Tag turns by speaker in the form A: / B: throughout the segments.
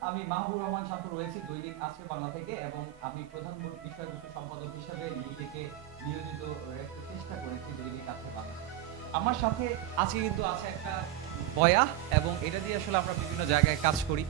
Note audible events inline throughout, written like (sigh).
A: আমি মাহবুব রহমান শান্ত রয়েছি দৈনিক আজকে বাংলা থেকে এবং আমি প্রধান বিষয়বস্তু সম্পাদক হিসেবে নিজেকে নিয়োজিত রাখতে চেষ্টা করেছি দৈনিক আজকে বাংলা। আমার সাথে আজকে কিন্তু আছে একটা বয়া এবং এটা দিয়ে আসলে আমরা বিভিন্ন জায়গায় কাজ করি।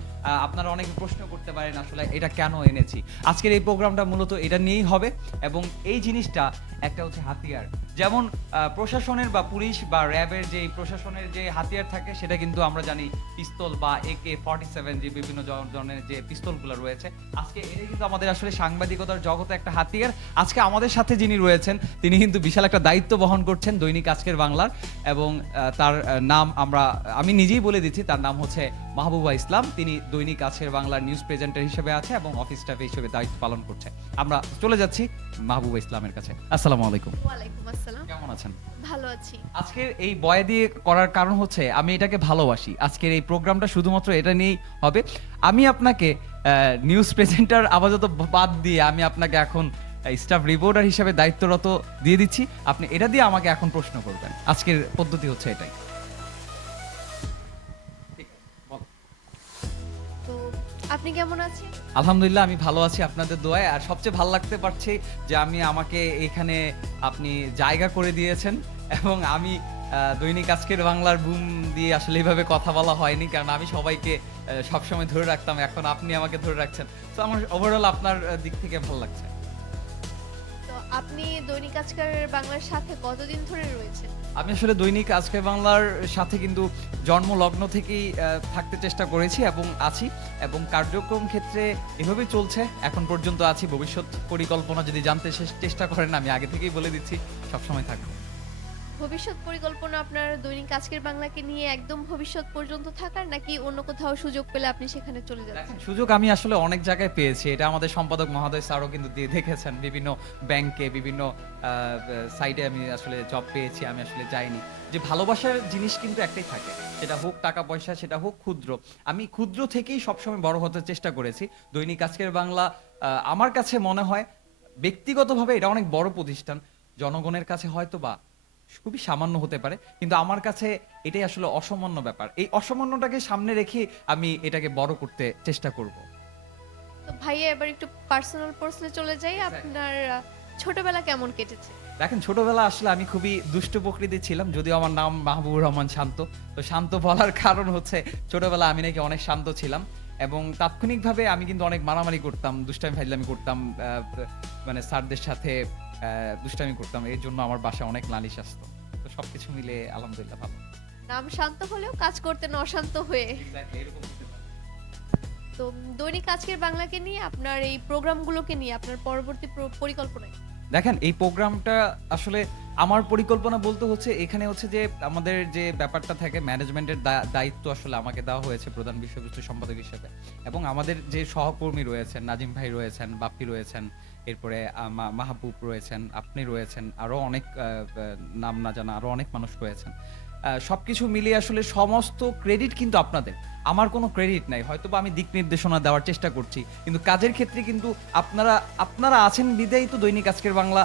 A: আপনারা অনেক প্রশ্ন করতে পারেন আসলে এটা কেন এনেছি। আজকের এই প্রোগ্রামটা মূলত এটা নিয়েই হবে এবং এই জিনিসটা একটা হচ্ছে হাতিয়ার। যেমন প্রশাসনের বা পুলিশ বা র্যাবের যে প্রশাসনের যে হাতিয়ার থাকে, সেটা কিন্তু আমরা জানি পিস্তল বা একে ফর্টি সেভেন যে বিভিন্ন ধরনের যে পিস্তলগুলো রয়েছে। আজকে এটা কিন্তু আমাদের আসলে সাংবাদিকতার জগতে একটা হাতিয়ার। আজকে আমাদের সাথে যিনি রয়েছেন, তিনি কিন্তু বিশাল একটা দায়িত্ব বহন করছেন দৈনিক আজকের বাংলার এবং তার নাম আমরা আমি নিজেই বলে দিচ্ছি তার নাম হচ্ছে মাহবুবা ইসলাম। তিনি দৈনিক আজকের বাংলার নিউজ প্রেজেন্টার হিসেবে আছে এবং অফিস স্টাফ হিসেবে দায়িত্ব পালন করছে। আমরা চলে যাচ্ছি মাহবুবা ইসলামের কাছে। আসসালামু আলাইকুম।
B: ওয়ালাইকুম আসসালাম।
A: কেমন আছেন?
B: ভালো আছি।
A: আজকের এই বয় দিয়ে করার কারণ হচ্ছে আমি এটাকে ভালোবাসি। আজকের এই প্রোগ্রামটা শুধুমাত্র এটা নিয়েই হবে। আমি আপনাকে নিউজ প্রেজেন্টার আপাতত বাদ দিয়ে আমি আপনাকে এখন স্টাফ রিপোর্টার হিসেবে দায়িত্বরত দিয়ে দিচ্ছি। আপনি এটা দিয়ে আমাকে এখন প্রশ্ন করবেন। আজকের পদ্ধতি হচ্ছে এটাই।
B: আপনি কেমন আছেন?
A: আলহামদুলিল্লাহ, আমি ভালো আছি আপনাদের দোয়ায়। আর সবচেয়ে ভালো লাগতে পারছি যে আমি আমাকে এখানে আপনি জায়গা করে দিয়েছেন এবং আমি দৈনিক আজকের বাংলার বুম দিয়ে আসলে এইভাবে কথা বলা হয়নি কারণ আমি সবাইকে সবসময় ধরে রাখতাম, এখন আপনি আমাকে ধরে রাখছেন। তো আমার ওভারঅল আপনার দিক থেকে ভালো লাগছে।
B: আপনি দৈনিক আজকার বাংলার সাথে কতদিন ধরে রয়েছেন?
A: আমি আসলে দৈনিক আজকের বাংলার সাথে কিন্তু জন্ম লগ্ন থেকেই থাকতে চেষ্টা করেছি এবং আছি এবং কার্যক্রম ক্ষেত্রে এভাবেই চলছে। এখন পর্যন্ত আছি। ভবিষ্যৎ পরিকল্পনা যদি জানতে চেষ্টা করেন, আমি আগে থেকেই বলে দিচ্ছি, সবসময় থাকব
B: ভবিষ্যৎ পরিকল্পনা আপনার দৈনিক আজকের বাংলাকে নিয়ে একদম ভবিষ্যৎ পর্যন্ত থাকার, নাকি অন্য কোথাও সুযোগ পেলে আপনি সেখানে চলে যাবেন
A: সুযোগ আমি আসলে অনেক জায়গায় পেয়েছি। এটা আমাদের সম্পাদক মহোদয় স্যারও কিন্তু দিয়ে দেখেছেন। বিভিন্ন ব্যাংকে, বিভিন্ন সাইটে আমি আসলে জব পেয়েছি, আমি আসলে যাইনি। যে ভালোবাসার জিনিস কিন্তু একটাই থাকে। সেটা হোক টাকা পয়সা, সেটা হোক ক্ষুদ্র। আমি ক্ষুদ্র থেকেই সবসময় বড় হতে চেষ্টা করেছি। দৈনিক আজকের বাংলা আমার কাছে মনে হয় ব্যক্তিগতভাবে এটা অনেক বড় প্রতিষ্ঠান। জনগণের কাছে হয়তো বা খুবই সামান্য হতে পারে কিন্তু আমার কাছে এটাই আসলে অসামান্য ব্যাপার। এই অসামান্যটাকে সামনে রেখে আমি এটাকে বড় করতে চেষ্টা করব।
B: তো ভাইয়া এবার একটু পার্সোনাল প্রশ্নে চলে যাই। আপনার ছোটবেলা কেমন কেটেছে?
A: দেখেন ছোটবেলা আসলে আমি খুবই দুষ্ট প্রকৃতি ছিলাম যদিও আমার নাম মাহবুবুর রহমান শান্ত। তো শান্ত বলার কারণ হচ্ছে ছোটবেলা আমি নাকি অনেক শান্ত ছিলাম। এবং তাৎক্ষণিকভাবে আমি কিন্তু অনেক মারামারি করতাম দুষ্টামি ফাইজলামি করতাম মানে স্যারদের সাথে দুষ্টামি করতাম এর জন্য আমার বাসায় অনেক নালিশ আসতো তো সবকিছু মিলে আলহামদুলিল্লাহ ভালো
B: নাম শান্ত হলেও কাজ করতেন অশান্ত হয়ে। তো দৈনিক আজকের বাংলাকে নিয়ে আপনার এই প্রোগ্রামগুলোকে নিয়ে আপনার পরবর্তী প্র- পরিকল্পনা?
A: দেখেন, এই প্রোগ্রামটা আসলে আমার পরিকল্পনা বলতে হচ্ছে, এখানে হচ্ছে যে আমাদের যে ব্যাপারটা থাকে, ম্যানেজমেন্টের দায়িত্ব আসলে আমাকে দেওয়া হয়েছে প্রধান বিষয়বস্তু সম্পাদক হিসাবে। এবং আমাদের যে সহকর্মী রয়েছেন, নাজিম ভাই রয়েছেন, বাপ্পি রয়েছেন এরপরে মাহবুব রয়েছেন, আপনি রয়েছেন, আরও অনেক নাম না জানা আরও অনেক মানুষ রয়েছেন। সবকিছু মিলিয়ে আসলে সমস্ত ক্রেডিট কিন্তু আপনাদের। আমার কোনো ক্রেডিট নাই হয়তো বা আমি দিক নির্দেশনা দেওয়ার চেষ্টা করছি, কিন্তু কাজের ক্ষেত্রে কিন্তু আপনারা আপনারা আছেন বিদায়ী তো দৈনিক আজকের বাংলা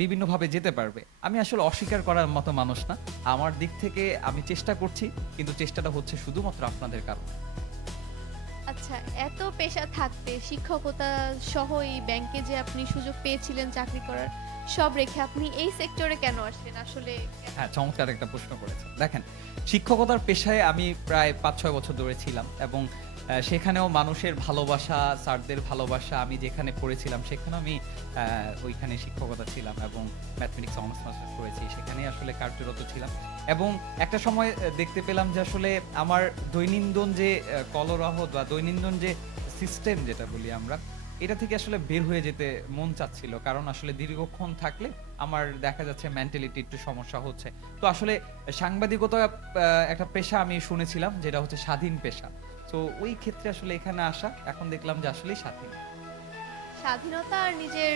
A: বিভিন্নভাবে যেতে পারবে। আমি আসলে অস্বীকার করার মতো মানুষ না। আমার দিক থেকে আমি চেষ্টা করছি, কিন্তু চেষ্টাটা হচ্ছে শুধুমাত্র আপনাদের কারণে।
B: আচ্ছা এত পেশা থাকতে শিক্ষকতা সহ এই ব্যাংকে যে আপনি সুযোগ পেয়েছিলেন চাকরি করার সব রেখে আপনি এই সেক্টরে কেন আসলেন? আসলে
A: হ্যাঁ চমৎকার একটা প্রশ্ন করেছেন। দেখেন, শিক্ষকতার পেশায় আমি প্রায় পাঁচ ছয় বছর ধরে ছিলাম এবং সেখানেও মানুষের ভালোবাসা, স্যারদের ভালোবাসা আমি যেখানে পড়েছিলাম সেখানে আমি ওইখানে শিক্ষকতা ছিলাম এবং ম্যাথমেটিক্স অনার্স মাস্টার্স করেছি। সেখানে আসলে কার্যরত ছিলাম এবং একটা সময় দেখতে পেলাম যে আসলে আমার দৈনন্দিন যে কলরহ বা দৈনন্দিন যে সিস্টেম যেটা বলি আমরা এটা থেকে আসলে বের হয়ে যেতে মন চাচ্ছিল, কারণ আসলে দীর্ঘক্ষণ থাকলে আমার দেখা যাচ্ছে মেন্টালিটি একটু সমস্যা হচ্ছে। তো আসলে সাংবাদিকতা একটা পেশা আমি শুনেছিলাম যেটা হচ্ছে স্বাধীন পেশা। তো ওই ক্ষেত্রে আসলে এখানে আসা, এখন দেখলাম যে আসলেই স্বাধীন।
B: স্বাধীনতা আর নিজের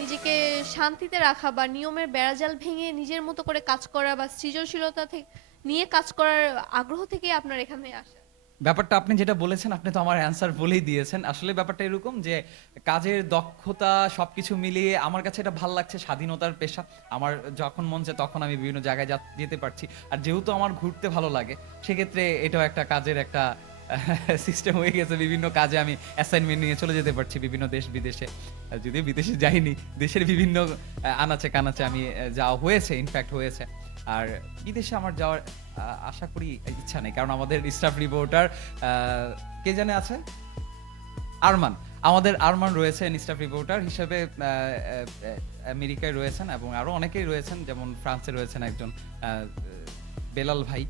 B: নিজেকে শান্তিতে রাখা বা নিয়মের বেড়াজাল ভেঙে নিজের মতো করে কাজ করা বা সৃজনশীলতা থেকে নিয়ে কাজ করার আগ্রহ থেকে আপনার এখানে আসা।
A: ব্যাপারটা আপনি যেটা বলেছেন, আপনি তো আমার অ্যান্সার বলেই দিয়েছেন। আসলে ব্যাপারটা এরকম যে, কাজের দক্ষতা সবকিছু মিলিয়ে আমার কাছে এটা ভালো লাগছে স্বাধীনতার পেশা। আমার যখন মন চায় তখন আমি বিভিন্ন জায়গায় যেতে পারছি। আর যেহেতু আমার ঘুরতে ভালো লাগে, সেক্ষেত্রে এটাও একটা কাজের একটা (laughs) সিস্টেম হয়ে গেছে। বিভিন্ন কাজে আমি অ্যাসাইনমেন্ট নিয়ে চলে যেতে পারছি বিভিন্ন দেশ বিদেশে। যদিও বিদেশে যাইনি, দেশের বিভিন্ন আনাচে কানাচে আমি যাওয়া হয়েছে ইনফ্যাক্ট হয়েছে। আর বিদেশে আমার যাওয়ার আশা করি ইচ্ছা নেই। কারণ আমাদের স্টাফ রিপোর্টার কে জানে আছে? আরমান। আমাদের আরমান রয়েছেন স্টাফ রিপোর্টার হিসেবে আমেরিকায় রয়েছেন এবং আরও অনেকেই রয়েছেন, যেমন ফ্রান্সে রয়েছেন একজন বেলাল ভাই।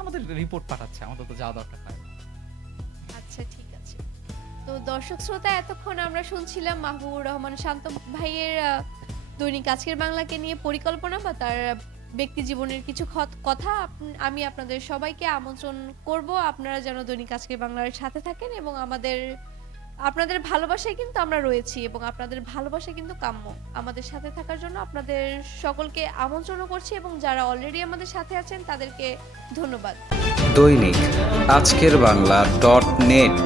A: আমাদের রিপোর্ট পাঠাচ্ছে, আমাদের তো যাওয়া দরকার
B: আচ্ছা ঠিক আছে। তো দর্শক শ্রোতা, এতক্ষণ আমরা শুনছিলাম মাহবুবুর রহমান শান্ত ভাইয়ের দৈনিক আজকের বাংলাকে নিয়ে পরিকল্পনা বা তার ব্যক্তি জীবনের কিছু কথা আমি আপনাদের সবাইকে আমন্ত্রণ করব। আপনারা যেন দৈনিক আজকে বাংলার সাথে থাকেন এবং আমাদের, আপনাদের ভালোবাসায় কিন্তু আমরা রয়েছি এবং আপনাদের ভালোবাসা কিন্তু কাম্য। আমাদের সাথে থাকার জন্য আপনাদের সকলকে আমন্ত্রণ করছি এবং যারা অলরেডি আমাদের সাথে আছেন, তাদেরকে ধন্যবাদ।
C: দৈনিক আজকের বাংলা ডট নেট।